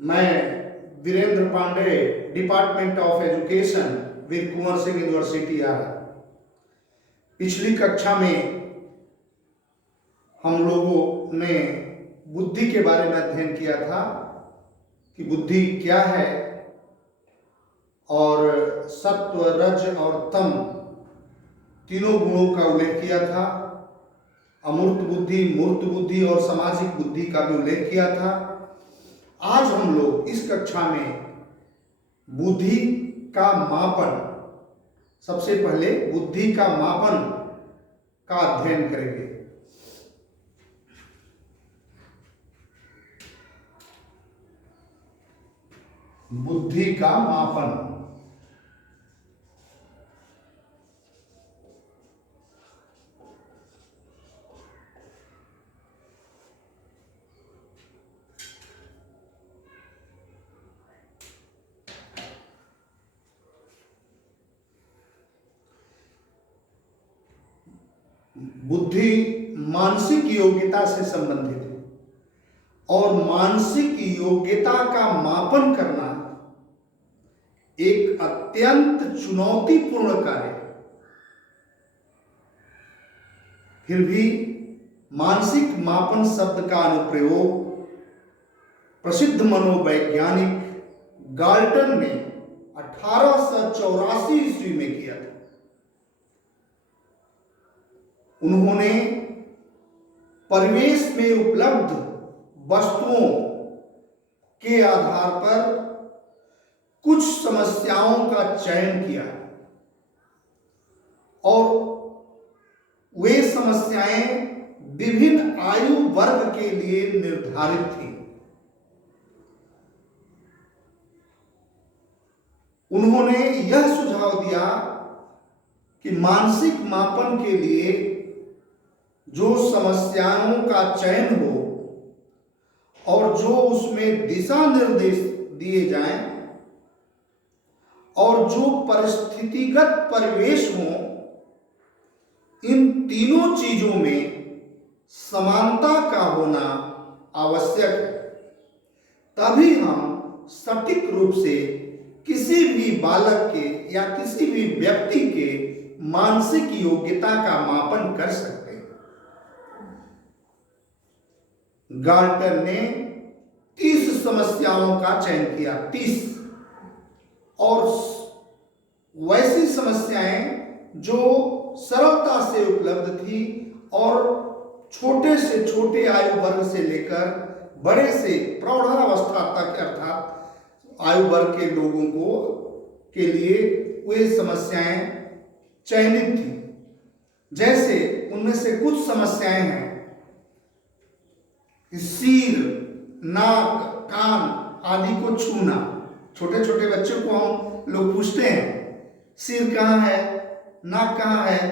मैं Virendra Pandey, department of education, Veer Kunwar Singh university Arrah. पिछली कक्षा में हम लोगों ने बुद्धि के बारे में अध्ययन किया था कि बुद्धि क्या है, और सत्व, रज और तम तीनों गुणों का उल्लेख किया था। अमूर्त बुद्धि, मूर्त बुद्धि और सामाजिक बुद्धि का भी उल्लेख किया था। आज हम लोग इस कक्षा में बुद्धि का मापन, सबसे पहले बुद्धि का मापन का अध्ययन करेंगे। बुद्धि का मापन। बुद्धि मानसिक योग्यता से संबंधित है और मानसिक योग्यता का मापन करना एक अत्यंत चुनौतीपूर्ण कार्य है। फिर भी मानसिक मापन शब्द का अनुप्रयोग प्रसिद्ध मनोवैज्ञानिक गाल्टन ने 1884 ईस्वी में किया था। उन्होंने परिवेश में उपलब्ध वस्तुओं के आधार पर कुछ समस्याओं का चयन किया और वे समस्याएं विभिन्न आयु वर्ग के लिए निर्धारित थी। उन्होंने यह सुझाव दिया कि मानसिक मापन के लिए जो समस्याओं का चयन हो और जो उसमें दिशा निर्देश दिए जाएं और जो परिस्थितिगत परिवेश हो, इन तीनों चीजों में समानता का होना आवश्यक है। तभी हम सटीक रूप से किसी भी बालक के या किसी भी व्यक्ति के मानसिक योग्यता का मापन कर सकते हैं। गाल्टन ने 30 समस्याओं का चयन किया, 30, और वैसी समस्याएं जो सरलता से उपलब्ध थी और छोटे से छोटे आयु वर्ग से लेकर बड़े से प्रौढ़ावस्था तक अर्थात आयु वर्ग के लोगों को के लिए वे समस्याएं चयनित थी। जैसे उनमें से कुछ समस्याएं हैं कि सिर, नाक, कान आदि को छूना। छोटे छोटे बच्चों को हम लोग पूछते हैं सिर कहाँ है, नाक कहाँ है,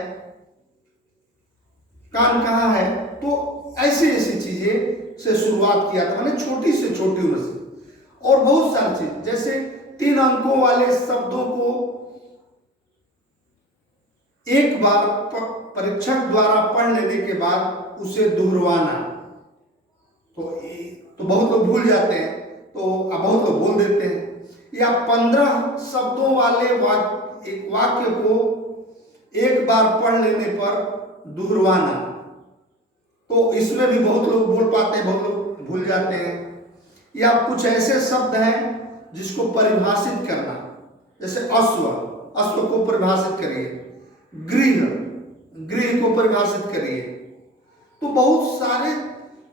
कान कहाँ है, तो ऐसी ऐसी चीजें से शुरुआत किया था, मैंने छोटी से छोटी उम्र से। और बहुत सारी चीज जैसे 3 अंकों वाले शब्दों को एक बार परीक्षक द्वारा पढ़ लेने के बाद उसे दोहराना, तो बहुत लोग भूल जाते हैं, तो बहुत लोग बोल देते हैं। या 15 शब्दों वाले एक वाक्य को एक बार पढ़ लेने पर दोहराना, तो इसमें भी बहुत लोग बोल पाते हैं, बहुत लोग भूल जाते हैं। या कुछ ऐसे शब्द हैं जिसको परिभाषित करना, जैसे अश्व, अश्व को परिभाषित करिए, गृह, गृह को परिभाषित करिए। तो बहुत सारे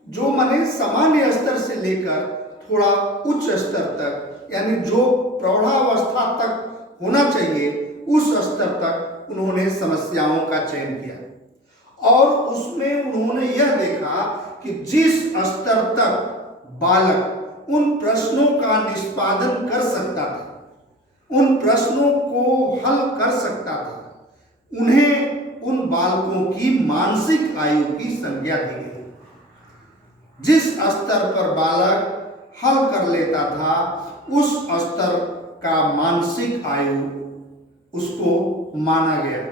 जो माने सामान्य स्तर से लेकर थोड़ा उच्च स्तर तक, यानी जो प्रौढ़ावस्था तक होना चाहिए उस स्तर तक उन्होंने समस्याओं का चयन किया और उसमें उन्होंने यह देखा कि जिस स्तर तक बालक उन प्रश्नों का निष्पादन कर सकता था, उन प्रश्नों को हल कर सकता था, उन्हें उन बालकों की मानसिक आयु की संज्ञा दी गई। जिस स्तर पर बालक हल कर लेता था उस स्तर का मानसिक आयु उसको माना गया।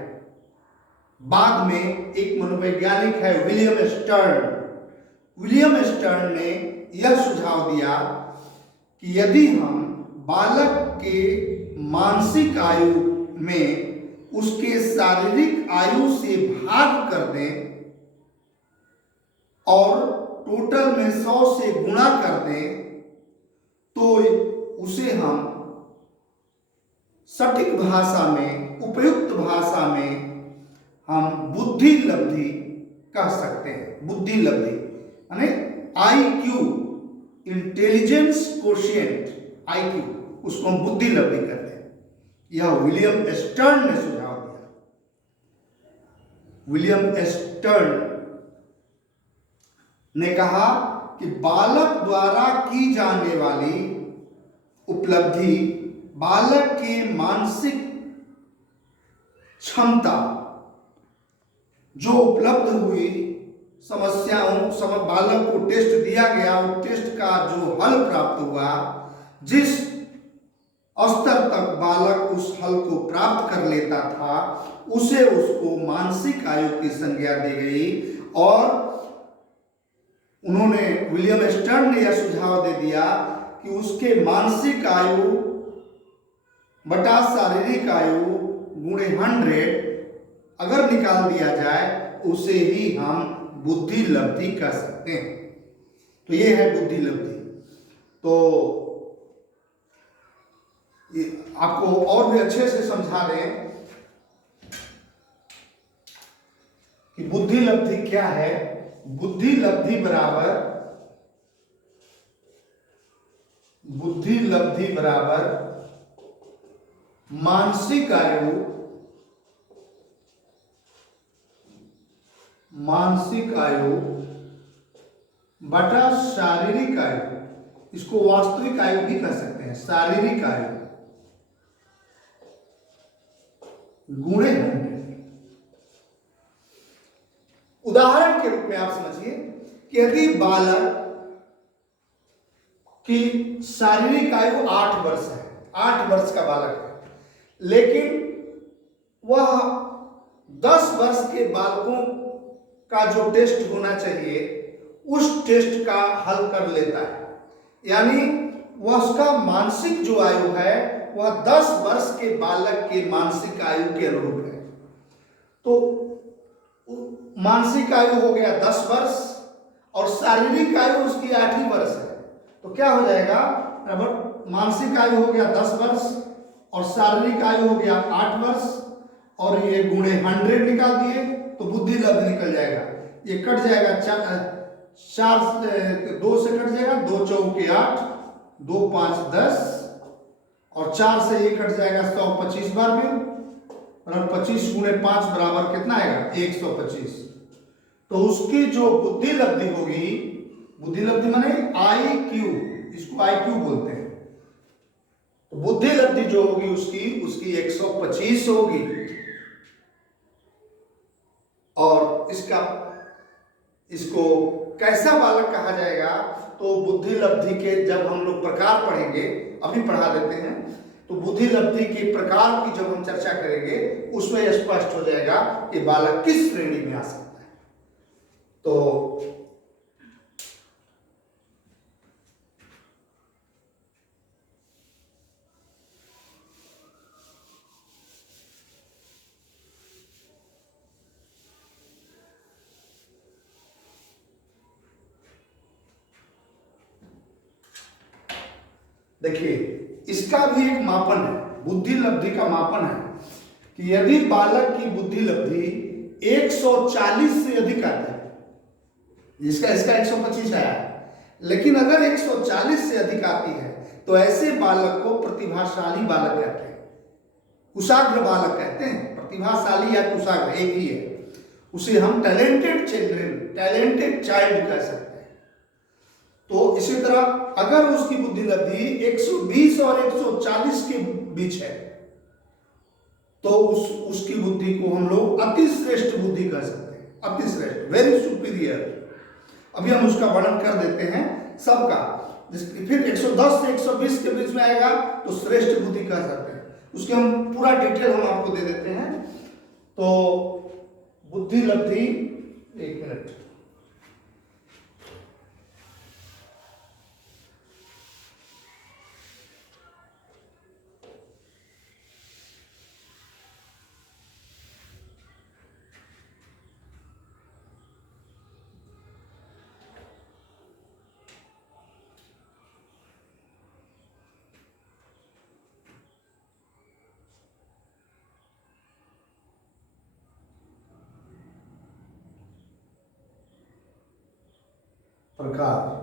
बाद में एक मनोवैज्ञानिक है विलियम स्टर्न ने यह सुझाव दिया कि यदि हम बालक के मानसिक आयु में उसके शारीरिक आयु से भाग कर दें और टोटल में 100 से गुणा कर दें तो उसे हम सटीक भाषा में, उपयुक्त भाषा में हम बुद्धि लब्धि कह सकते हैं। बुद्धि लब्धि यानी IQ, इंटेलिजेंस कोशिएंट, IQ, उसको हम बुद्धि लब्धि कहते हैं। यह विलियम स्टर्न ने सुझाव दिया। विलियम स्टर्न ने कहा कि बालक द्वारा की जाने वाली उपलब्धि बालक के मानसिक क्षमता जो उपलब्ध हुई समस्याओं, बालक को टेस्ट दिया गया, उस टेस्ट का जो हल प्राप्त हुआ, जिस स्तर तक बालक उस हल को प्राप्त कर लेता था, उसे उसको मानसिक आयु की संज्ञा दी गई। और उन्होंने, विलियम स्टर्न ने यह सुझाव दे दिया कि उसके मानसिक आयु बटा शारीरिक आयु गुणे 100 अगर निकाल दिया जाए, उसे ही हम बुद्धि लब्धि कह सकते हैं। तो ये है बुद्धि लब्धि। तो ये आपको और भी अच्छे से समझा दें कि बुद्धि लब्धि क्या है। बुद्धि लब्धि बराबर मानसिक आयु बटा शारीरिक आयु, इसको वास्तविक आयु भी कह सकते हैं, शारीरिक आयु गुणे 100। उदाहरण के रूप में आप समझिए कि यदि बालक की शारीरिक आयु 8 वर्ष है, 8 वर्ष का बालक है, लेकिन वह 10 वर्ष के बालकों का जो टेस्ट होना चाहिए उस टेस्ट का हल कर लेता है, यानी वह उसका मानसिक जो आयु है वह 10 वर्ष के बालक के मानसिक आयु के अनुरूप है। तो मानसिक आयु हो गया 10 वर्ष और शारीरिक आयु उसकी 8 ही वर्ष है। तो क्या हो जाएगा, बराबर मानसिक आयु हो गया 10 वर्ष और शारीरिक आयु हो गया 8 वर्ष, और ये गुणे 100 निकाल दिए तो बुद्धि लब्धि निकल जाएगा। ये कट जाएगा, 4 से 2 से कट जाएगा, 2 चौके 8, 2 5 10 और 4 से ये कट जाएगा 125 बार में, और 25 गुणे 5 बराबर कितना आएगा, 125। तो उसकी जो बुद्धि लब्धि होगी, बुद्धि लब्धि माने IQ, इसको IQ बोलते हैं। तो बुद्धि लब्धि जो होगी उसकी 125 होगी। और इसको कैसा बालक कहा जाएगा, तो बुद्धि लब्धि के जब हम लोग प्रकार पढ़ेंगे, अभी पढ़ा देते हैं, तो बुद्धि लब्धि के प्रकार की जब हम चर्चा करेंगे उसमें यह स्पष्ट हो जाएगा कि बालक किस श्रेणी में आ सकता है। तो देखिए, इसका भी एक मापन है, बुद्धि लब्धि का मापन है कि यदि बालक की बुद्धि लब्धि 140 से अधिक आता है, इसका 125 आया, लेकिन अगर 140 से अधिक आती है तो ऐसे बालक को प्रतिभाशाली बालक कहते हैं, कुशाग्र बालक कहते हैं। प्रतिभाशाली या कुशाग्र एक ही है, उसे हम टैलेंटेड चाइल्ड कह सकते हैं। तो इसी तरह अगर उसकी बुद्धि लब्धि 120 और 140 के बीच है तो उसकी बुद्धि को हम लोग अति श्रेष्ठ बुद्धि कह सकते हैं, अति श्रेष्ठ, वेरी सुपीरियर। अभी हम उसका वर्णन कर देते हैं सबका। फिर 110 से 120 के बीच में आएगा तो श्रेष्ठ बुद्धि कह सकते हैं, उसके हम पूरा डिटेल हम आपको दे देते हैं। तो बुद्धि लब्धि, एक मिनट, प्रकार।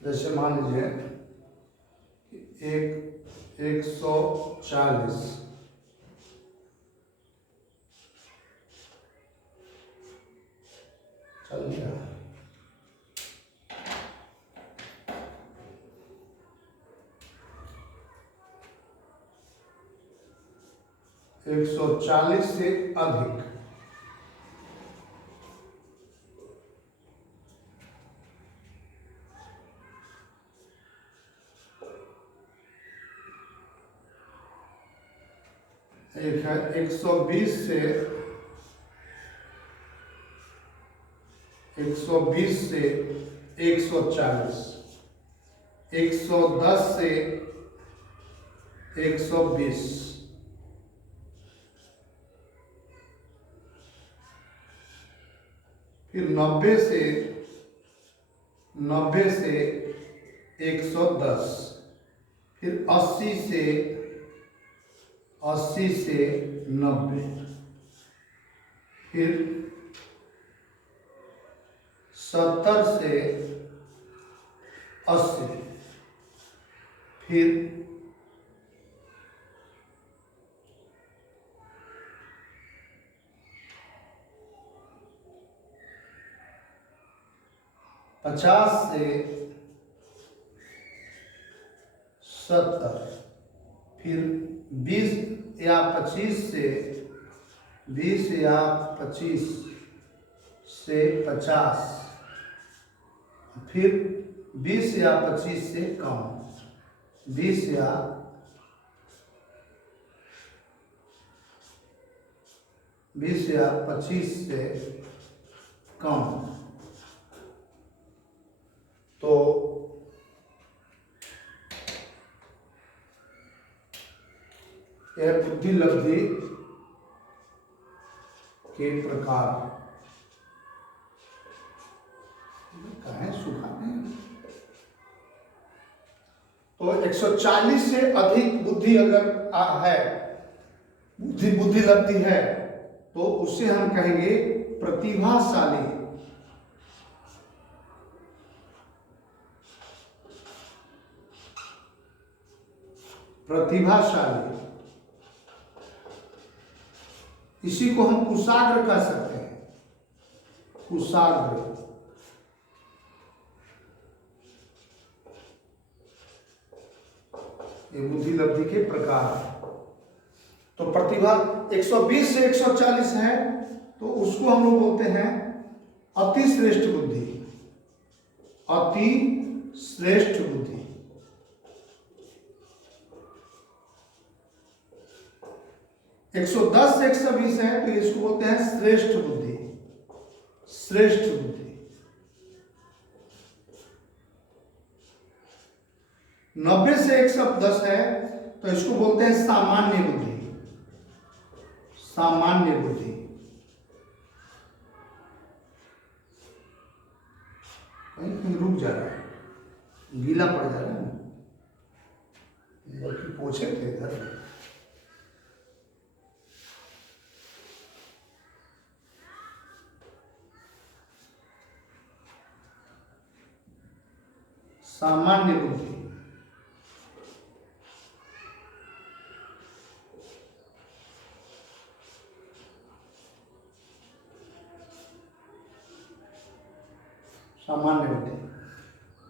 जैसे मान लीजिए एक 140 चल गया, 140 से अधिक, एक है 120 से 140, 110 से 120, फिर 90 से 110, फिर 80 से 90, फिर 70 से 80, फिर 50 से 70, फिर 20 या 25 से 50, फिर 20 या 25 से कम, 20 या 25 से कम। तो यह बुद्धि लब्धि के प्रकार कहें सुखाने। तो 140 से अधिक बुद्धि अगर है, बुद्धि लब्धि है, तो उसे हम कहेंगे प्रतिभाशाली। प्रतिभाशाली, इसी को हम कुशाग्र कह सकते हैं, कुशाग्र। ये बुद्धि लब्धि के प्रकार। तो प्रतिभा 120 से 140 है, तो उसको हम लोग बोलते हैं अति श्रेष्ठ बुद्धि, अति श्रेष्ठ बुद्धि। 110 से 120 है, तो इसको बोलते हैं श्रेष्ठ बुद्धि, श्रेष्ठ बुद्धि। 90 से 110 है, तो इसको बोलते हैं सामान्य बुद्धि, सामान्य बुद्धि। कहीं रुक जा रहा है, गीला पड़ जा रहा है, बल्कि पोछे थे इधर। सामान्य बुद्धि, सामान्य बुद्धि।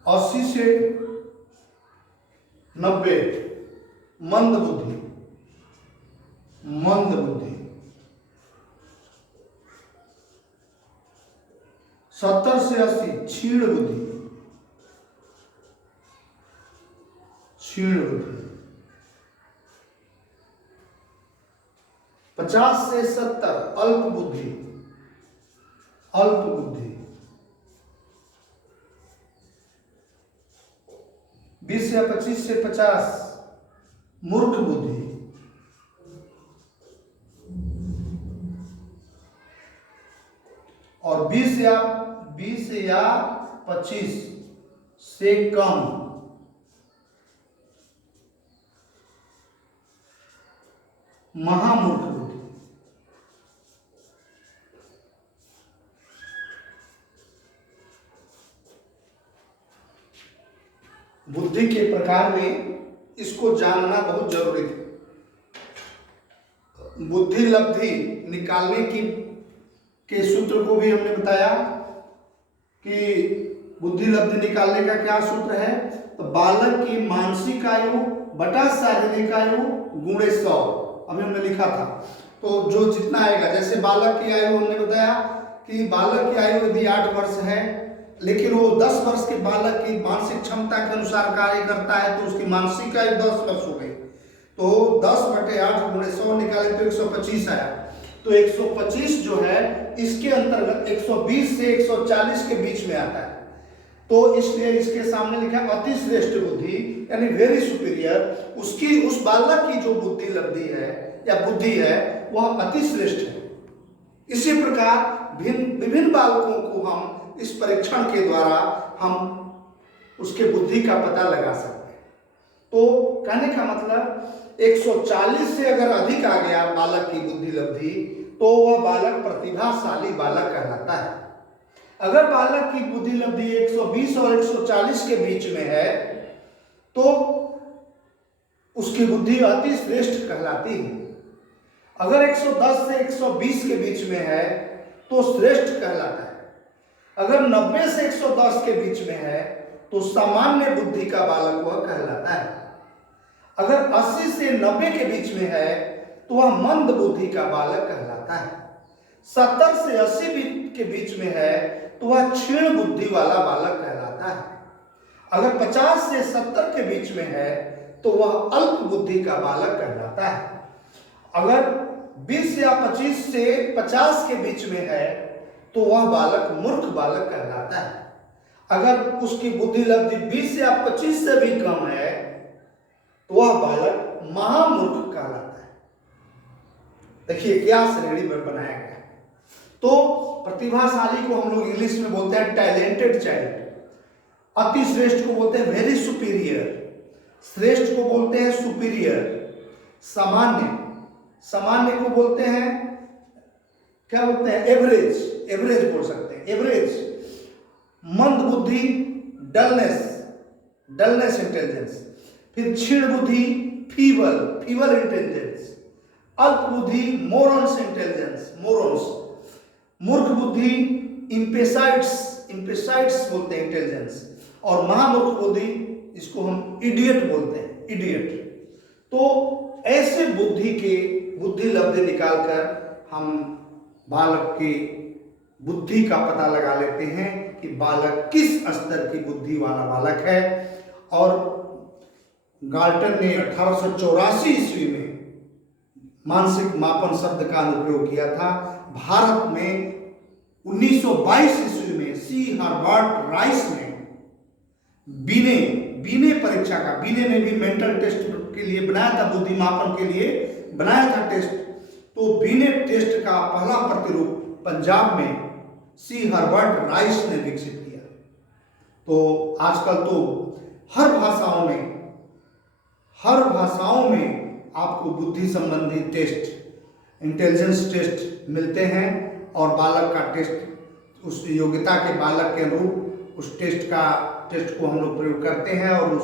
80 से 90 मंद बुद्धि, मंद बुद्धि। 70 से 80 क्षीण बुद्धि, क्षीण बुद्धि। 50 से 70 अल्प बुद्धि, अल्प बुद्धि। 20 या 25 से 50 मूर्ख बुद्धि। और 20 या 25 से कम महामूर्ख बुद्धि। बुद्धि के प्रकार में इसको जानना बहुत जरूरी है। बुद्धि लब्धि निकालने की के सूत्र को भी हमने बताया कि बुद्धि लब्धि निकालने का क्या सूत्र है, तो बालक की मानसिक आयु बटा शारीरिक आयु गुणे 100। अभी हमने लिखा था, तो जो जितना आएगा, जैसे बालक की आयु हमने बताया कि बालक की आयु यदि 8 वर्ष है, लेकिन वो 10 वर्ष के बालक की मानसिक क्षमता के अनुसार कार्य करता है, तो उसकी मानसिक आयु 10 वर्ष हो गई। तो 10/8 गुणे 100 निकाले तो 125 आया। तो 125 जो है इसके अंतर्गत 120 से 140 के बीच में आता है। तो इसलिए इसके सामने लिखा अति श्रेष्ठ बुद्धि, यानी वेरी सुपीरियर। उसकी उस बालक की जो बुद्धि लब्धि है या बुद्धि है वह अति श्रेष्ठ है। इसी प्रकार विभिन्न बालकों को हम इस परीक्षण के द्वारा हम उसके बुद्धि का पता लगा सकते हैं। तो कहने का मतलब 140 से अगर अधिक आ गया बालक की बुद्धि लब्धि, तो वह बालक प्रतिभाशाली बालक कहलाता है। अगर बालक की बुद्धि लब्धि 120 और 140 के बीच में है, तो उसकी बुद्धि अति श्रेष्ठ कहलाती है। अगर 110 से 120 के बीच में है तो श्रेष्ठ कहलाता है। अगर 90 से 110 के बीच में है तो सामान्य बुद्धि का बालक वह कहलाता है। अगर 80 से 90 के बीच में है तो वह मंद बुद्धि का बालक कहलाता है। 70 से 80 के बीच में है तो वह क्षीण बुद्धि वाला बालक कहलाता है। अगर 50 से 70 के बीच में है तो वह अल्प बुद्धि का बालक कहलाता है। अगर 20 या 25 से 50 के बीच में है तो वह बालक मूर्ख बालक कहलाता है। अगर उसकी बुद्धि लब्धि 20 या 25 से भी कम है तो वह बालक महामूर्ख कहलाता है। देखिए क्या श्रेणी में बनाया गया। तो प्रतिभाशाली को हम लोग इंग्लिश में बोलते हैं टैलेंटेड चाइल्ड, अति श्रेष्ठ को बोलते हैं वेरी सुपीरियर, श्रेष्ठ को बोलते हैं सुपीरियर, सामान्य को बोलते हैं क्या बोलते हैं, एवरेज बोल सकते हैं, एवरेज। मंद बुद्धि डलनेस इंटेलिजेंस, फिर क्षीण बुद्धि फीबल इंटेलिजेंस, अल्प बुद्धि मोरॉन्स इंटेलिजेंस, मूर्ख बुद्धि इम्पेसाइड्स बोलते हैं इंटेलिजेंस, और महामूर्ख बुद्धि इसको हम इडियट बोलते हैं, इडियट। तो ऐसे बुद्धि लब्धि निकालकर हम बालक की बुद्धि का पता लगा लेते हैं कि बालक किस स्तर की बुद्धि वाला बालक है। और गाल्टन ने 1884 ईस्वी में मानसिक मापन शब्द का अनुप्रयोग किया था। भारत में 1922 ईस्वी में सी हर्बर्ट राइस ने बीने परीक्षा का, बीने ने भी मेंटल टेस्ट के लिए बनाया था, बुद्धि मापन के लिए बनाया था टेस्ट। तो बीने टेस्ट का पहला प्रतिरूप पंजाब में सी हर्बर्ट राइस ने विकसित किया। तो आजकल तो हर भाषाओं में आपको बुद्धि संबंधी टेस्ट, इंटेलिजेंस टेस्ट मिलते हैं, और बालक का टेस्ट उस योग्यता के बालक के अनुरूप उस टेस्ट को हम लोग प्रयोग करते हैं और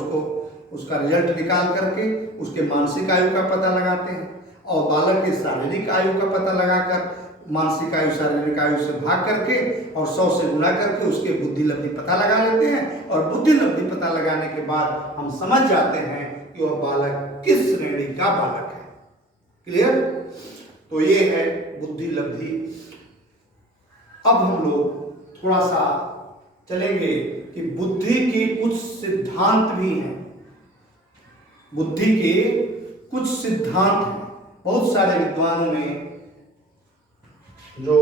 उसका रिजल्ट निकाल करके उसके मानसिक आयु का पता लगाते हैं, और बालक की शारीरिक आयु का पता लगाकर मानसिक आयु शारीरिक आयु से भाग करके और 100 से गुणा करके उसके बुद्धि लब्धि पता लगा लेते हैं। और बुद्धि लब्धि पता लगाने के बाद हम समझ जाते हैं कि वह बालक किस श्रेणी का बालक है। क्लियर? तो ये है बुद्धि लब्धि। अब हम लोग थोड़ा सा चलेंगे कि बुद्धि के कुछ सिद्धांत भी हैं। बुद्धि के कुछ सिद्धांत हैं। बहुत सारे विद्वानों ने जो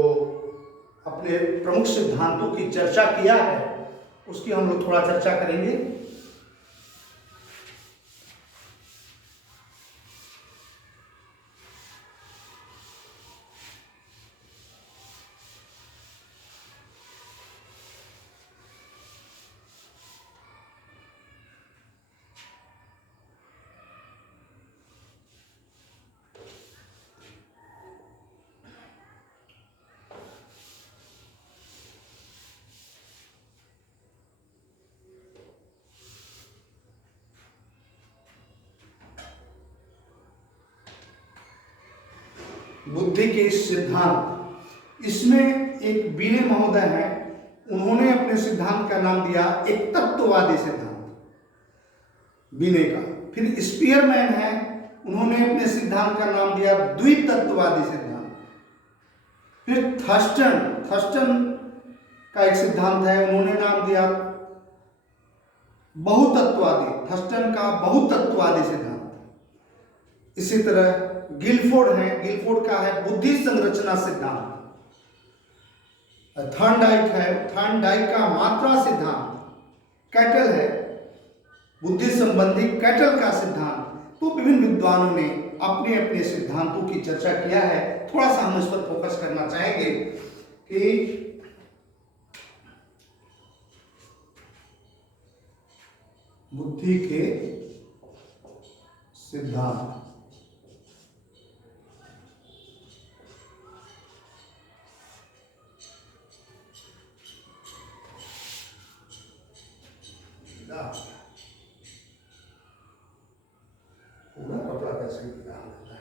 अपने प्रमुख सिद्धांतों की चर्चा किया है, उसकी हम लोग थोड़ा चर्चा करेंगे। बुद्धि के सिद्धांत, इसमें एक बीने महोदय हैं, उन्होंने अपने सिद्धांत का नाम दिया एक तत्ववादी सिद्धांत, बीने का। फिर स्पीयरमैन है, उन्होंने अपने सिद्धांत का नाम दिया द्वितत्ववादी सिद्धांत। फिर थर्स्टन का एक सिद्धांत है, उन्होंने नाम दिया बहुतत्ववादी, थर्स्टन का बहुतत्ववादी सिद्धांत। इसी तरह गिलफोर्ड है, गिलफोर्ड का है बुद्धि संरचना सिद्धांत। थॉर्नडाइक है, थॉर्नडाइक का मात्रा सिद्धांत। कैटल है बुद्धि संबंधी कैटल का सिद्धांत। तो विभिन्न विद्वानों ने अपने अपने सिद्धांतों की चर्चा किया है। थोड़ा सा हम इस पर फोकस करना चाहेंगे कि बुद्धि के सिद्धांत। पूरा कपड़ा कैसे गिरा होता है।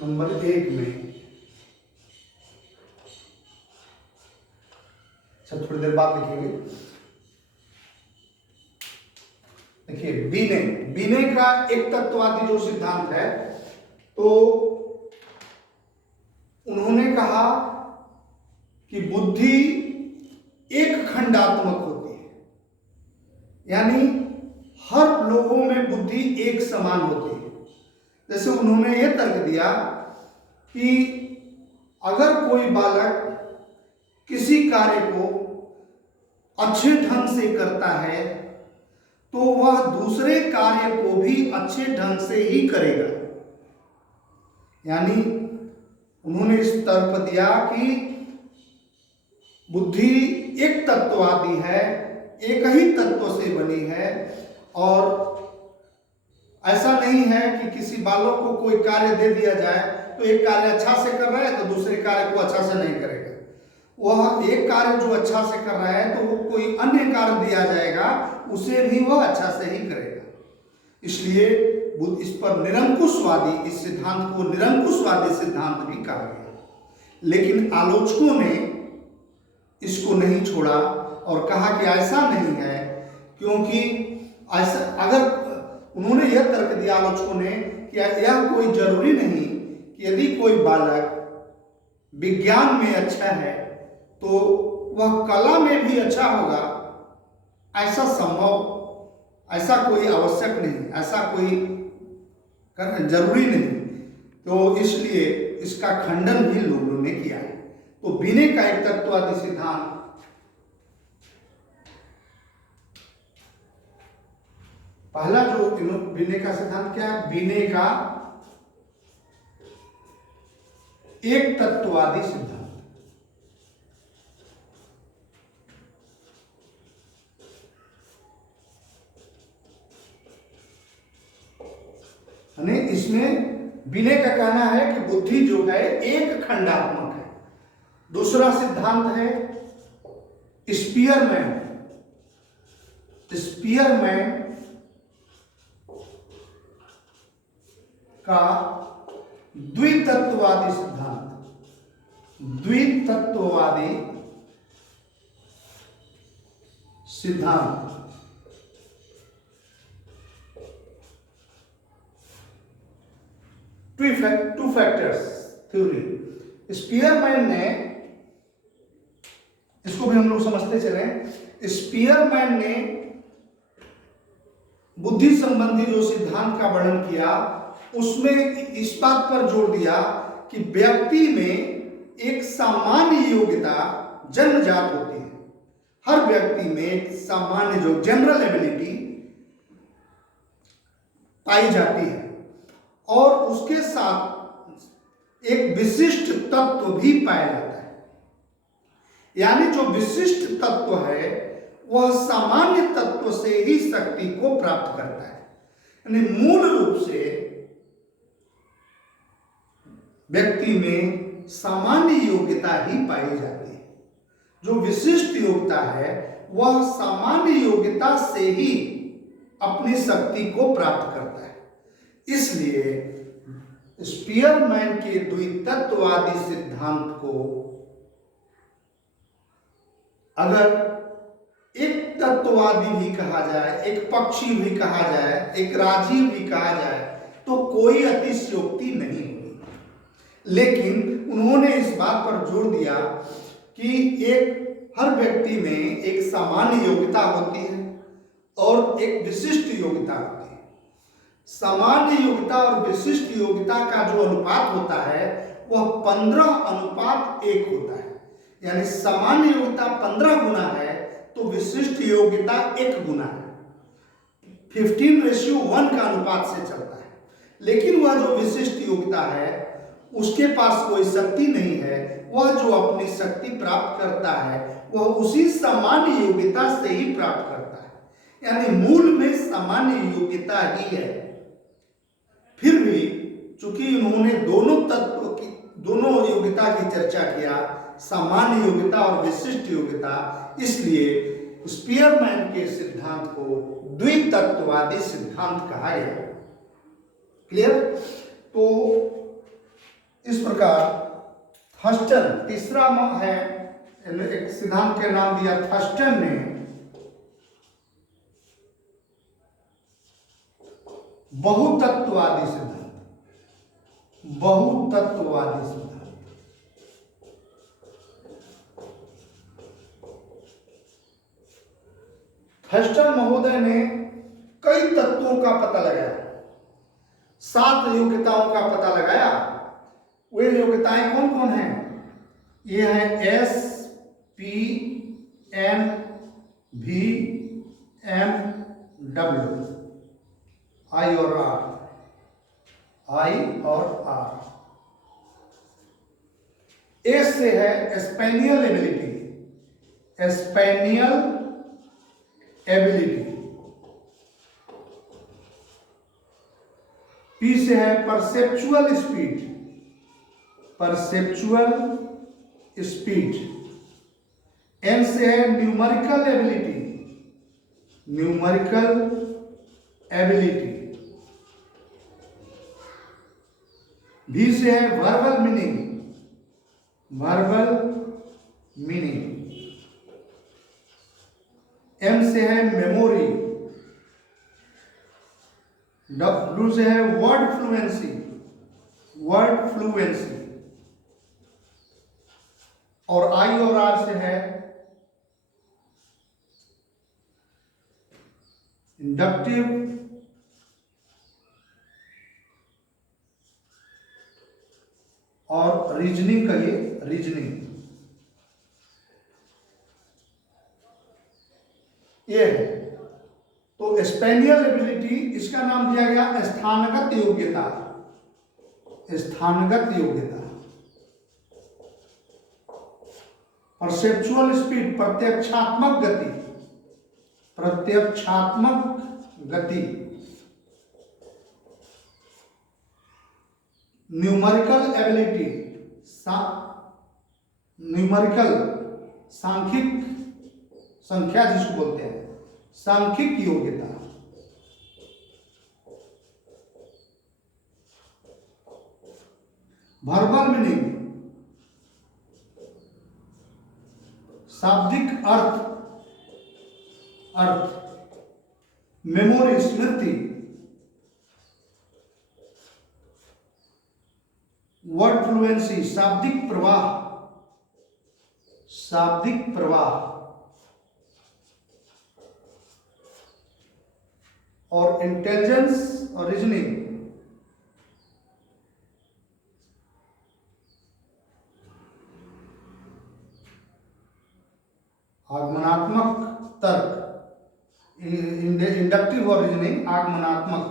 नंबर 1 में, अच्छा थोड़ी देर बाद लिखेंगे। देखिए बीने का एक तत्ववादी जो सिद्धांत है, तो उन्होंने कहा कि बुद्धि एक खंडात्मक होती है, यानी हर लोगों में बुद्धि एक समान होती है। जैसे उन्होंने यह तर्क दिया कि अगर कोई बालक किसी कार्य को अच्छे ढंग से करता है तो वह दूसरे कार्य को भी अच्छे ढंग से ही करेगा। यानी उन्होंने इस तर्क दिया कि बुद्धि एक तत्ववादी है, एक ही तत्व से बनी है, और ऐसा नहीं है कि किसी बालक को कोई कार्य दे दिया जाए तो एक कार्य अच्छा से कर रहा है तो दूसरे कार्य को अच्छा से नहीं करेगा। वह एक कार्य जो अच्छा से कर रहा है तो वो कोई अन्य कार्य दिया जाएगा, उसे भी वह अच्छा से ही करेगा। इसलिए इस पर निरंकुशवादी, इस सिद्धांत को निरंकुशवादी सिद्धांत भी कहा गया। लेकिन आलोचकों ने इसको नहीं छोड़ा और कहा कि ऐसा नहीं है, क्योंकि ऐसा अगर उन्होंने यह तर्क दिया आलोचकों ने कि यह कोई जरूरी नहीं कि यदि कोई बालक विज्ञान में अच्छा है तो वह कला में भी अच्छा होगा, ऐसा संभव, ऐसा कोई आवश्यक नहीं, ऐसा कोई करना जरूरी नहीं। तो इसलिए इसका खंडन भी लोगों ने किया है। तो बीने का एक तत्ववादी सिद्धांत, पहला जो बीने का सिद्धांत क्या है? बीने का एक तत्ववादी सिद्धांत। इसमें बीने का कहना है कि बुद्धि जो है एक खंडात्मक है। दूसरा सिद्धांत है स्पीयरमैन का द्वितत्ववादी सिद्धांत। Two factors theory. स्पीयरमैन ने, इसको भी हम लोग समझते चले, स्पीयरमैन ने बुद्धि संबंधी जो सिद्धांत का वर्णन किया उसमें इस बात पर जोर दिया कि व्यक्ति में एक सामान्य योग्यता जन्मजात होती है। हर व्यक्ति में एक सामान्य जो जनरल एबिलिटी पाई जाती है और उसके साथ एक विशिष्ट तत्व भी पाया जाता है। यानी जो विशिष्ट तत्व है वह सामान्य तत्व से ही शक्ति को प्राप्त करता है। यानी मूल रूप से व्यक्ति में सामान्य योग्यता ही पाई जाती है। जो विशिष्ट योग्यता है वह सामान्य योग्यता से ही अपनी शक्ति को प्राप्त करता है। इसलिए स्पीयरमैन के द्वितत्ववादी सिद्धांत को अगर एक तत्ववादी भी कहा जाए, एक पक्षी भी कहा जाए, एक राजीव भी कहा जाए तो कोई अतिशयोक्ति नहीं होगी। लेकिन उन्होंने इस बात पर जोर दिया कि हर व्यक्ति में एक सामान्य योग्यता होती है और एक विशिष्ट योग्यता होती है। सामान्य योग्यता और विशिष्ट योग्यता का जो अनुपात होता है वह 15:1 होता है। यानी सामान्य योग्यता 15 गुना है तो विशिष्ट योग्यता 1 गुना है। 15:1 का अनुपात से चलता है। लेकिन वह जो विशिष्ट योग्यता है उसके पास कोई शक्ति नहीं है। वह जो अपनी शक्ति प्राप्त करता है वह उसी सामान्य योग्यता से ही प्राप्त करता है। यानी मूल में सामान्य योग्यता ही है। फिर भी चूंकि उन्होंने दोनों योग्यता की चर्चा किया, सामान्य योग्यता और विशिष्ट योग्यता, इसलिए स्पीयरमैन के सिद्धांत को द्वितत्ववादी सिद्धांत कहा गया। क्लियर? तो इस प्रकार थर्स्टन, तीसरा है, एक सिद्धांत के नाम दिया थर्स्टन ने बहुतत्ववादी सिद्धांत। बहुतत्ववादी सिद्धांत थर्स्टन महोदय ने कई तत्वों का पता लगाया, 7 योग्यताओं का पता लगाया। वे योग्यताएं कौन कौन हैं? ये है S, P, N, V, M, W, I और R, I और R। S से है spaniel ability, spaniel ability. P से है perceptual speed, perceptual speed. N से है numerical ability, numerical ability. V से है verbal meaning, verbal meaning. M से है मेमोरी, W से है वर्ड फ्लुएंसी, वर्ड फ्लुएंसी। और I और R से है इंडक्टिव और रीजनिंग, कहिए रीजनिंग। ये है तो स्पेनियल एबिलिटी, इसका नाम दिया गया स्थानगत योग्यता, स्थानगत योग्यता। परसेप्चुअल स्पीड, प्रत्यक्षात्मक गति, प्रत्यक्षात्मक गति। न्यूमेरिकल एबिलिटी, न्यूमेरिकल सांख्यिक, संख्या जिसको बोलते हैं, सांख्यिक योग्यता। वर्बल मीनिंग, शाब्दिक अर्थ। मेमोरी, स्मृति। वर्ड फ्लुएंसी, शाब्दिक प्रवाह, शाब्दिक प्रवाह। और इंटेलिजेंस और रीजनिंग, आगमनात्मक तर्क। इंडक्टिव और रीजनिंग आगमनात्मक,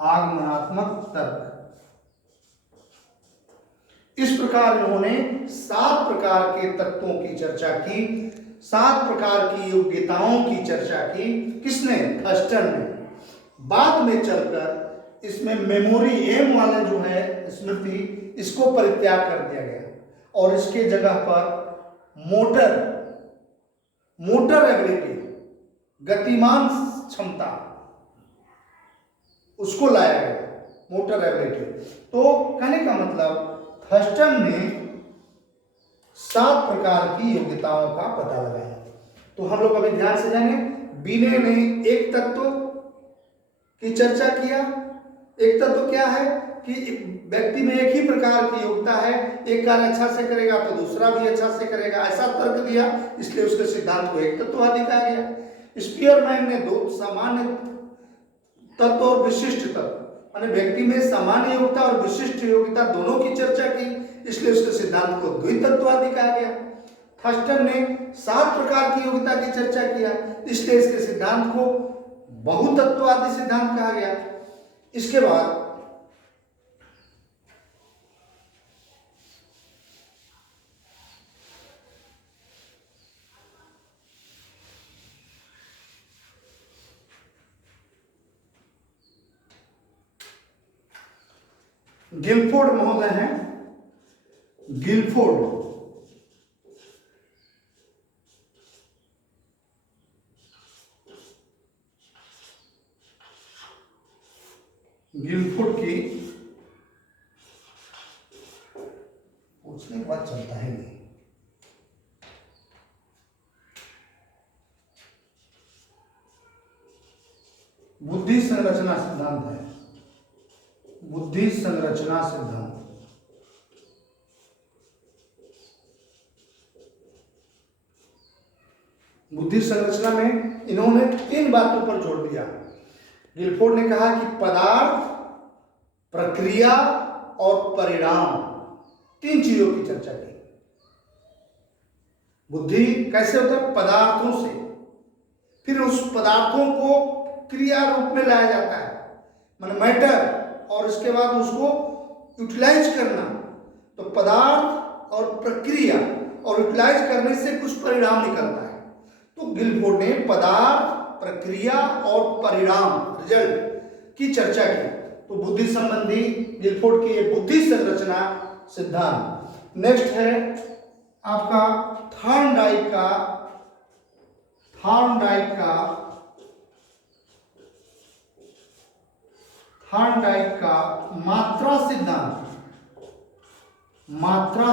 आगमनात्मक तर्क। इस प्रकार इन्होंने 7 प्रकार के तत्वों की चर्चा की, 7 प्रकार की योग्यताओं की चर्चा की। किसने? थर्स्टन ने। बाद में चलकर इसमें मेमोरी एम वाले जो है स्मृति, इसको परित्याग कर दिया गया और इसके जगह पर मोटर एबिलिटी, गतिमान क्षमता, उसको लाया गया, मोटर एबिलिटी। तो कहने का मतलब थर्स्टन ने 7 प्रकार की योग्यताओं का पता लगाया। तो हम लोग अभी ध्यान से जानें, बीने ने एक तत्व की चर्चा किया। एक तत्व क्या है कि व्यक्ति में एक ही प्रकार की योग्यता है, एक कार्य अच्छा से करेगा तो दूसरा भी अच्छा से करेगा, ऐसा तर्क दिया, इसलिए उसके सिद्धांत को एक तत्ववादी कहा गया। स्पीयरमैन ने 2 सामान्य तत्व और विशिष्ट तत्व, माने व्यक्ति में सामान्य योग्यता और विशिष्ट योग्यता दोनों की चर्चा की, इसलिए उसके सिद्धांत को द्वितत्ववादी कहा गया। थर्स्टन ने 7 प्रकार की योग्यता की चर्चा किया, इसलिए इसके सिद्धांत को बहुतत्ववादी सिद्धांत कहा गया। इसके बाद गिलफोर्ड महोदय हैं, गिलफोर्ड की पूछने के बाद चलता है नहीं। बुद्धि संरचना सिद्धांत है, बुद्धि संरचना सिद्धांत। बुद्धि संरचना में इन्होंने 3 बातों पर जोर दिया। गिलफोर्ड ने कहा कि पदार्थ, प्रक्रिया और परिणाम, 3 चीजों की चर्चा की। बुद्धि कैसे होता है? पदार्थों से, फिर उस पदार्थों को क्रिया रूप में लाया जाता है, माने मैटर, और इसके बाद उसको यूटिलाइज करना। तो पदार्थ और प्रक्रिया और यूटिलाइज करने से कुछ परिणाम निकलता है। तो गिलफोर्ड ने पदार्थ, प्रक्रिया और परिणाम, रिजल्ट की चर्चा की। तो बुद्धि संबंधी गिलफोर्ड की बुद्धि संरचना सिद्धांत। नेक्स्ट है आपका थॉर्नडाइक का मात्रा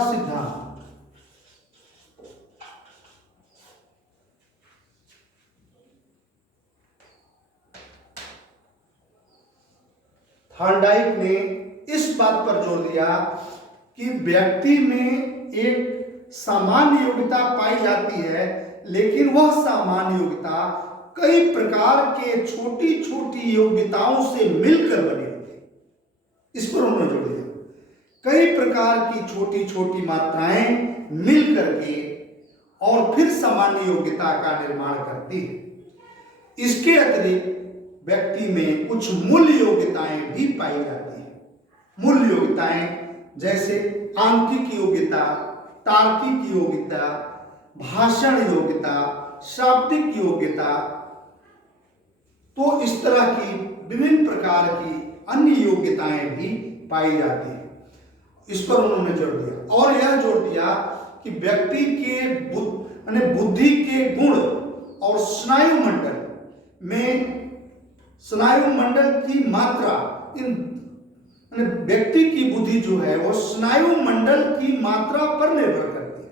सिद्धांत। थॉर्नडाइक ने इस बात पर जोर दिया कि व्यक्ति में एक सामान्य योग्यता पाई जाती है, लेकिन वह सामान्य योग्यता कई प्रकार के छोटी छोटी योग्यताओं से मिलकर बनी होती है। इस पर उन्होंने जोर दिया, कई प्रकार की छोटी छोटी मात्राएं मिल करके और फिर सामान्य योग्यता का निर्माण करती है। इसके अतिरिक्त व्यक्ति में कुछ मूल्य योग्यताएं भी पाई जाती हैं। मूल्य योग्यताएं जैसे आंकिक योग्यता, तार्किक योग्यता, भाषण योग्यता, शाब्दिक योग्यता। तो इस तरह की विभिन्न प्रकार की अन्य योग्यताएं भी पाई जाती हैं। इस पर उन्होंने जोर दिया और यह जोर दिया कि व्यक्ति के बुद्धि के गुण और स्नायु मंडल में, स्नायु मंडल की मात्रा, इन व्यक्ति की बुद्धि जो है वो स्नायु मंडल की मात्रा पर निर्भर करती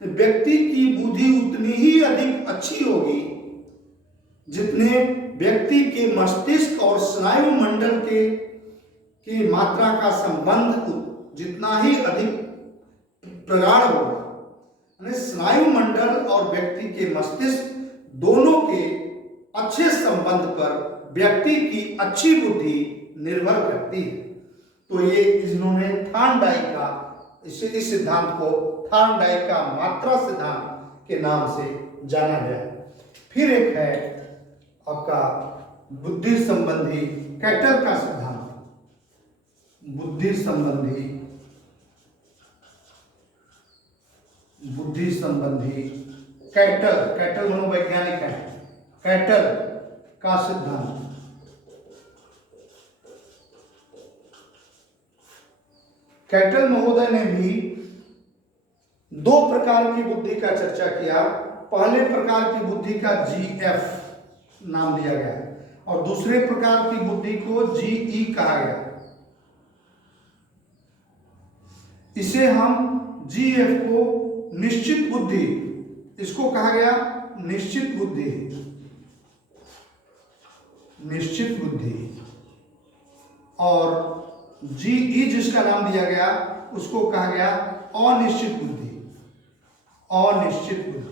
है। व्यक्ति की बुद्धि उतनी ही अधिक अच्छी होगी जितने व्यक्ति के मस्तिष्क और स्नायु मंडल की मात्रा का संबंध जितना ही अधिक प्रगाढ़ होगा। स्नायु मंडल और व्यक्ति के मस्तिष्क दोनों के अच्छे संबंध पर व्यक्ति की अच्छी बुद्धि निर्भर करती है। तो ये इन्होंने थॉर्नडाइक का, इस सिद्धांत को थॉर्नडाइक का मात्रा सिद्धांत के नाम से जाना गया। फिर एक है आपका बुद्धि संबंधी कैटल का सिद्धांत। बुद्धि संबंधी कैटल मनोवैज्ञानिक है, कैटल का सिद्धांत। कैटल महोदय ने भी दो प्रकार की बुद्धि का चर्चा किया। पहले प्रकार की बुद्धि का GF नाम दिया गया और दूसरे प्रकार की बुद्धि को GE कहा गया। इसे हम GF को निश्चित बुद्धि, इसको कहा गया निश्चित बुद्धि, निश्चित बुद्धि, और GE जिसका नाम दिया गया उसको कहा गया अनिश्चित बुद्धि, अनिश्चित बुद्धि।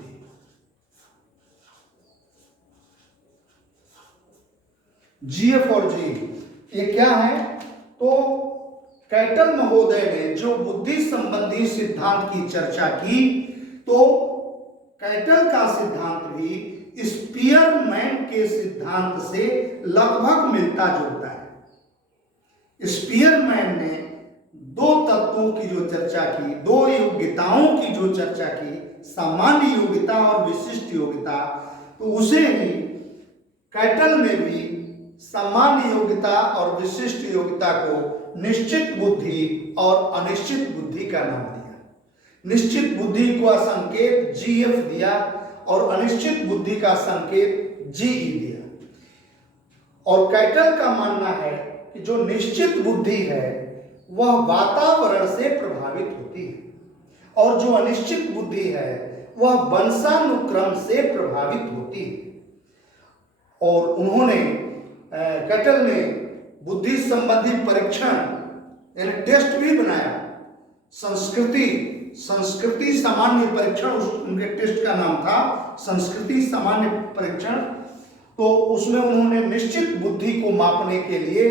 GF और GE ये क्या है? तो कैटल महोदय ने जो बुद्धि संबंधी सिद्धांत की चर्चा की, तो कैटल का सिद्धांत भी स्पीयरमैन के सिद्धांत से लगभग मिलता जुलता है। स्पीयरमैन ने दो तत्वों की जो चर्चा की, दो योग्यताओं की जो चर्चा की, सामान्य योग्यता और विशिष्ट योग्यता, तो उसे ही कैटल ने भी सामान्य योग्यता और विशिष्ट योग्यता को निश्चित बुद्धि और अनिश्चित बुद्धि का नाम दिया। निश्चित बुद्धि का संकेत GF दिया और अनिश्चित बुद्धि का संकेत GE दिया। और कैटल का मानना है कि जो निश्चित बुद्धि है वह वातावरण से प्रभावित होती है और जो अनिश्चित बुद्धि है वह वंशानुक्रम से प्रभावित होती है। और उन्होंने कैटल ने बुद्धि संबंधी परीक्षण यानी टेस्ट भी बनाया। संस्कृति सामान्य परीक्षण, उनके टेस्ट का नाम था संस्कृति सामान्य परीक्षण। तो उसमें उन्होंने निश्चित बुद्धि को मापने के लिए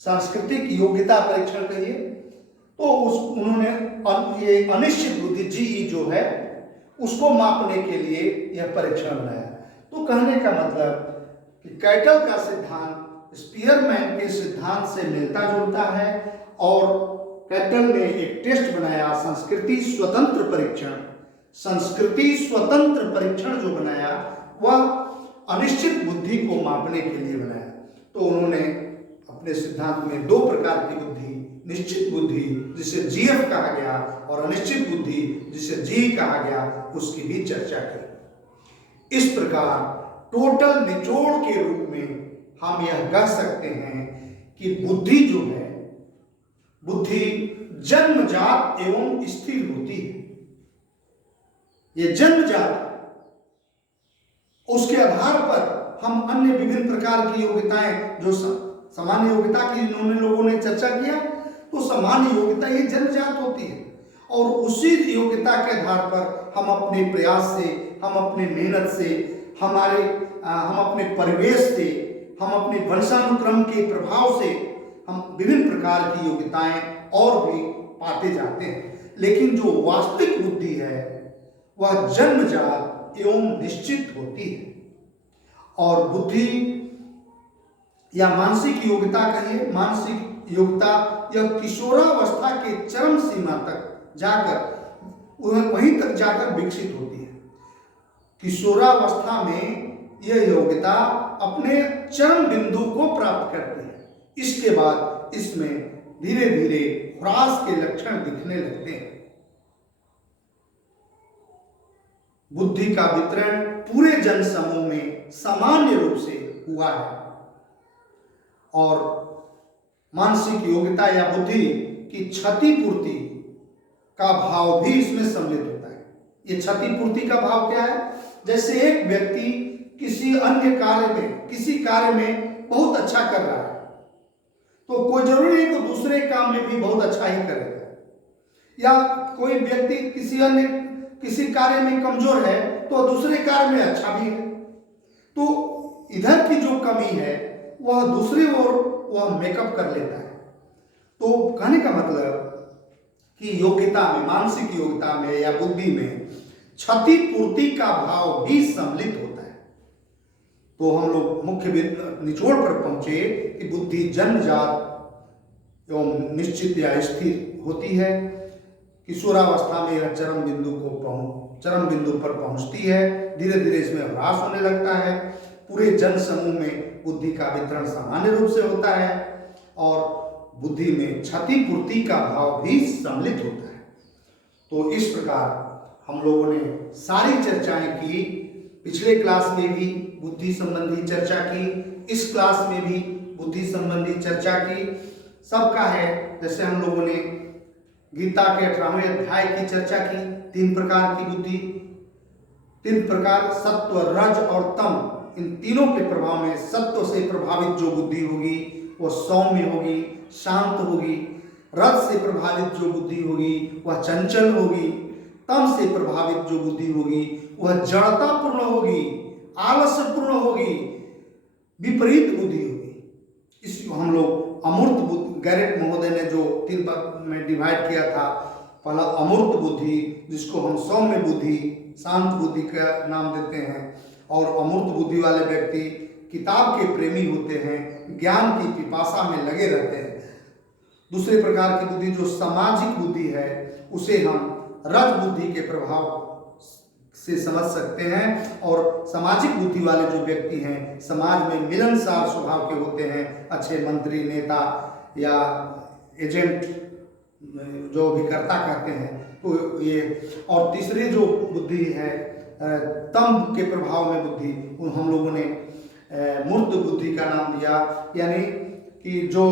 सांस्कृतिक योग्यता परीक्षण कहिए, तो उन्होंने ये अनिश्चित बुद्धि GE जो है उसको मापने के लिए यह परीक्षण बनाया। तो कहने का मतलब कि कैटल का सिद्धांत स्पीयरमैन के सिद्धांत से मिलता जुलता है और कैटल ने एक टेस्ट बनाया संस्कृति स्वतंत्र परीक्षण। संस्कृति स्वतंत्र परीक्षण जो बनाया वह अनिश्चित बुद्धि को मापने के लिए बनाया। तो उन्होंने अपने सिद्धांत में दो प्रकार की बुद्धि, निश्चित बुद्धि जिसे GF कहा गया और अनिश्चित बुद्धि जिसे GE कहा गया, उसकी भी चर्चा की। इस प्रकार टोटल निचोड़ के रूप में हम यह कह सकते हैं कि बुद्धि जो है, बुद्धि जन्मजात एवं स्थिर होती है। ये जन्मजात, उसके आधार पर हम अन्य विभिन्न प्रकार की योग्यताएं, जो सामान्य योग्यता की इन्होंने लोगों ने चर्चा किया, तो सामान्य योग्यता ये जन्मजात होती है और उसी योग्यता के आधार पर हम अपने प्रयास से, हम अपने मेहनत से, हम अपने परिवेश से, हम अपने वंशानुक्रम के प्रभाव से हम विभिन्न प्रकार की योग्यताएं और भी पाते जाते हैं। लेकिन जो वास्तविक बुद्धि है वह जन्मजात एवं निश्चित होती है। और बुद्धि या मानसिक योग्यता कहिए, मानसिक योग्यता यह किशोरावस्था के चरम सीमा तक जाकर, वहीं तक जाकर विकसित होती है। किशोरावस्था में यह योग्यता अपने चरम बिंदु को प्राप्त करती है। इसके बाद इसमें धीरे धीरे ह्रास के लक्षण दिखने लगते हैं। बुद्धि का वितरण पूरे जन समूह में सामान्य रूप से हुआ है और मानसिक योग्यता या बुद्धि की क्षतिपूर्ति का भाव भी इसमें सम्मिलित होता है। ये क्षतिपूर्ति का भाव क्या है? जैसे एक व्यक्ति किसी अन्य कार्य में, किसी कार्य में बहुत अच्छा कर रहा है, तो कोई जरूरी नहीं कि दूसरे काम में भी बहुत अच्छा ही करेगा। या कोई व्यक्ति किसी कार्य में कमजोर है तो दूसरे कार्य में अच्छा भी है। तो इधर की जो कमी है वह दूसरी ओर वह मेकअप कर लेता है। तो कहने का मतलब कि योग्यता में, मानसिक योग्यता में या बुद्धि में क्षतिपूर्ति का भाव भी सम्मिलित होता है। तो हम लोग मुख्य निचोड़ पर पहुंचे कि बुद्धि जन्मजात एवं निश्चित या स्थिर होती है। किशोरावस्था में यह चरम बिंदु पर पहुंचती है, धीरे धीरे इसमें ह्रास होने लगता है। पूरे जन समूह में बुद्धि का वितरण सामान्य रूप से होता है और बुद्धि में क्षतिपूर्ति का भाव भी सम्मिलित होता है। तो इस प्रकार हम लोगों ने सारी चर्चाएं की। पिछले क्लास में भी बुद्धि संबंधी चर्चा की, इस क्लास में भी बुद्धि संबंधी चर्चा की। सबका है, जैसे हम लोगों ने गीता के 18वें अध्याय की चर्चा की, 3 प्रकार की बुद्धि, 3 प्रकार सत्व, रज और तम। इन तीनों के प्रभाव में सत्व से प्रभावित जो बुद्धि होगी वो सौम्य होगी, शांत होगी। रज से प्रभावित जो बुद्धि होगी वह चंचल होगी। तम से प्रभावित जो बुद्धि होगी वह जड़तापूर्ण होगी, आलस्यपूर्ण होगी, विपरीत बुद्धि होगी। इस हम लोग अमूर्त बुद्धि, गैरेट महोदय ने जो 3 भाग में डिवाइड किया था, पहला अमूर्त बुद्धि जिसको हम सौम्य बुद्धि, शांत बुद्धि का नाम देते हैं, और अमूर्त बुद्धि वाले व्यक्ति किताब के प्रेमी होते हैं, ज्ञान की पिपासा में लगे रहते हैं। दूसरे प्रकार की बुद्धि जो सामाजिक बुद्धि है उसे हम रज बुद्धि के प्रभाव से समझ सकते हैं। और सामाजिक बुद्धि वाले जो व्यक्ति हैं समाज में मिलनसार स्वभाव के होते हैं, अच्छे मंत्री, नेता या एजेंट जो अभिकर्ता कहते हैं, तो ये। और तीसरी जो बुद्धि है तम के प्रभाव में बुद्धि, हम लोगों ने मूर्त बुद्धि का नाम दिया, यानी कि जो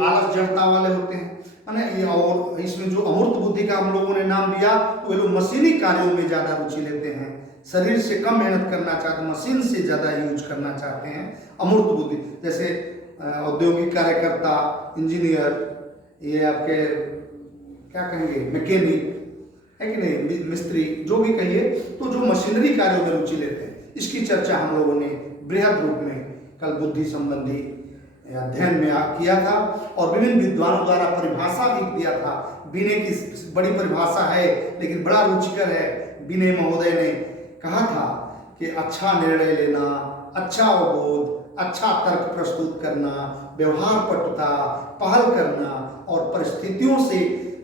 आलस जड़ता वाले होते हैं, है ना। और इसमें जो अमूर्त बुद्धि का हम लोगों ने नाम दिया, तो वे लोग मशीनी कार्यों में ज़्यादा रुचि लेते हैं, शरीर से कम मेहनत करना चाहते हैं, मशीन से ज़्यादा यूज करना चाहते हैं। अमूर्त बुद्धि जैसे औद्योगिक कार्यकर्ता, इंजीनियर, ये आपके क्या कहेंगे, मैकेनिक है कि नहीं, मिस्त्री, जो भी कहिए, तो जो मशीनरी कार्यों में रुचि लेते हैं। इसकी चर्चा हम लोगों ने बृहद रूप में कल बुद्धि संबंधी अध्ययन में किया था, और विभिन्न विद्वानों द्वारा परिभाषा भी दिया था। विनय की बड़ी परिभाषा है लेकिन बड़ा रुचिकर है। विनय महोदय ने कहा था कि अच्छा निर्णय लेना, अच्छा अवबोध, अच्छा तर्क प्रस्तुत करना, व्यवहार पटुता, पहल करना और परिस्थितियों से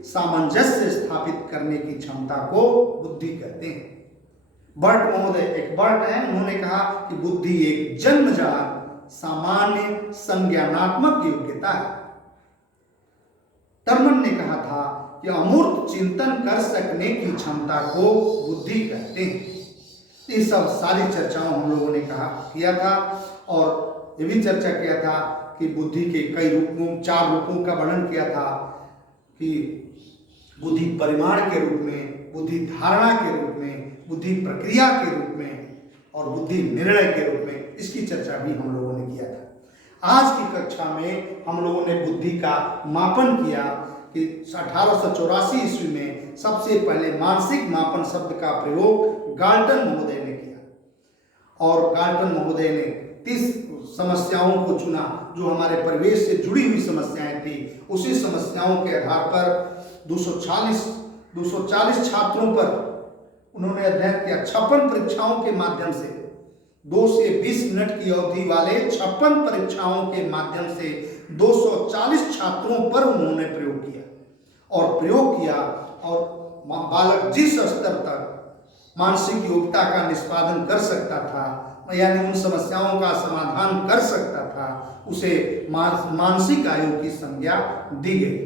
सामंजस्य स्थापित करने की क्षमता को बुद्धि कहते हैं। बर्ट महोदय, एक बर्ट है, उन्होंने कहा कि बुद्धि एक जन्मजात सामान्य संज्ञानात्मक योग्यता है। टर्मन ने कहा था कि अमूर्त चिंतन कर सकने की क्षमता को बुद्धि कहते हैं। ये सब सारी चर्चाओं हम लोगों ने किया था, और ये भी चर्चा किया था कि बुद्धि के कई रूपों, 4 रूपों का वर्णन किया था, कि बुद्धि परिमाण के रूप में, बुद्धि धारणा के रूप में, बुद्धि प्रक्रिया के रूप में, और बुद्धि निर्णय के रूप में। इसकी चर्चा भी हम लोगों ने किया था। आज की कक्षा में हम लोगों ने बुद्धि का मापन किया कि 1884 ईस्वी में सबसे पहले मानसिक मापन शब्द का प्रयोग गाल्टन महोदय ने किया, और गाल्टन महोदय ने 30 समस्याओं को चुना जो हमारे परिवेश से जुड़ी हुई समस्याएं थी। उसी समस्याओं के आधार पर 240 छात्रों पर उन्होंने अध्ययन किया। 56 परीक्षाओं के माध्यम से, 2 से 20 मिनट की अवधि वाले 56 परीक्षाओं के माध्यम से 240 छात्रों पर उन्होंने प्रयोग किया, और बालक जिस स्तर तक मानसिक योग्यता का निष्पादन कर सकता था, यानी उन समस्याओं का समाधान कर सकता था, उसे मानसिक आयु की संज्ञा दी गई।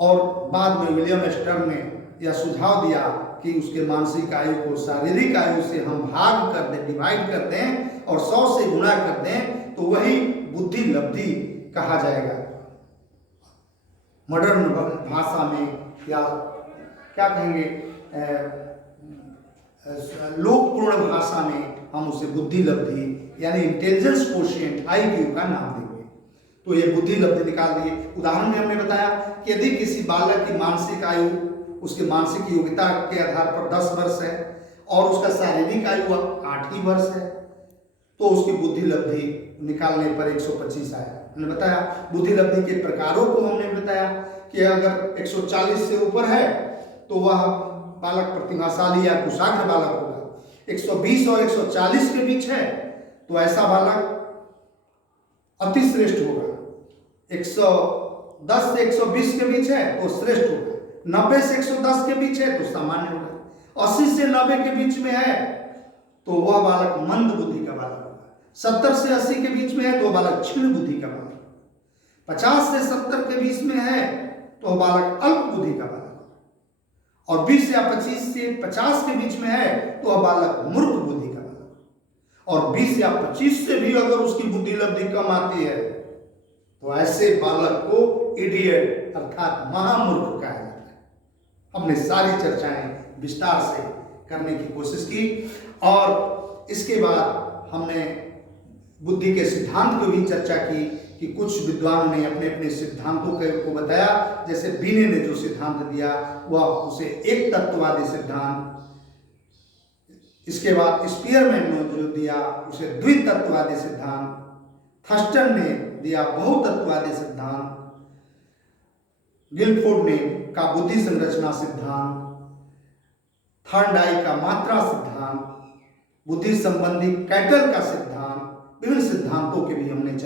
और बाद में विलियम स्टर्न ने यह सुझाव दिया कि उसके मानसिक आयु को शारीरिक आयु से हम भाग कर दें, डिवाइड कर दें और 100 से गुणा कर दें, तो वही बुद्धि लब्धि कहा जाएगा। मॉडर्न भाषा में या क्या कहेंगे, लोकपूर्ण भाषा में हम उसे बुद्धि लब्धि यानी इंटेलिजेंस कोशिएंट IQ का नाम देंगे। तो ये बुद्धि लब्धि निकाल दिए। उदाहरण में हमने बताया कि यदि किसी बालक की मानसिक आयु उसके मानसिक योग्यता के आधार पर 10 वर्ष है और उसका शारीरिक आयु 8 ही वर्ष है, तो उसकी बुद्धि लब्धि निकालने पर 125 आया। हमने बताया बुद्धि लब्धि के प्रकारों को, हमने बताया कि अगर 140 से ऊपर है तो वह बालक प्रतिभाशाली या कुशाग्र बालक होगा। 120 और 140 के बीच है तो ऐसा बालक अति श्रेष्ठ होगा। 110 से 120 के बीच है तो श्रेष्ठ होगा। 90 से 110 के बीच है तो सामान्य होगा। 80 से 90 के बीच में है तो वह बालक मंद बुद्धि का बालक होगा। 70 से 80 के बीच में है तो बालक क्षीण बुद्धि का बालक। 50 से 70 के बीच में है तो वह बालक अल्प बुद्धि का बालक, और 20 या 25 से 50 के बीच में है तो वह बालक मूर्ख बुद्धि का बालक, और 20 या 25 से भी अगर उसकी बुद्धि लब्धि कम आती है तो ऐसे बालक को इडियट अर्थात महामूर्ख कहा जाता है। हमने सारी चर्चाएं विस्तार से करने की कोशिश की, और इसके बाद हमने बुद्धि के सिद्धांत को भी चर्चा की कि कुछ विद्वानों ने अपने अपने सिद्धांतों को बताया। जैसे बीने ने जो सिद्धांत दिया वह उसे एक तत्ववादी सिद्धांत, इसके बाद स्पीयरमैन ने जो दिया उसे द्वितत्ववादी सिद्धांत, थर्स्टन ने दिया बहुतत्ववादी सिद्धांत, गिलफोर्ड ने का बुद्धि संरचना सिद्धांत, थॉर्नडाइक का मात्रा सिद्धांत, बुद्धि संबंधी कैटल का सिद्धांत, विभिन्न सिद्धांतों के भी हमने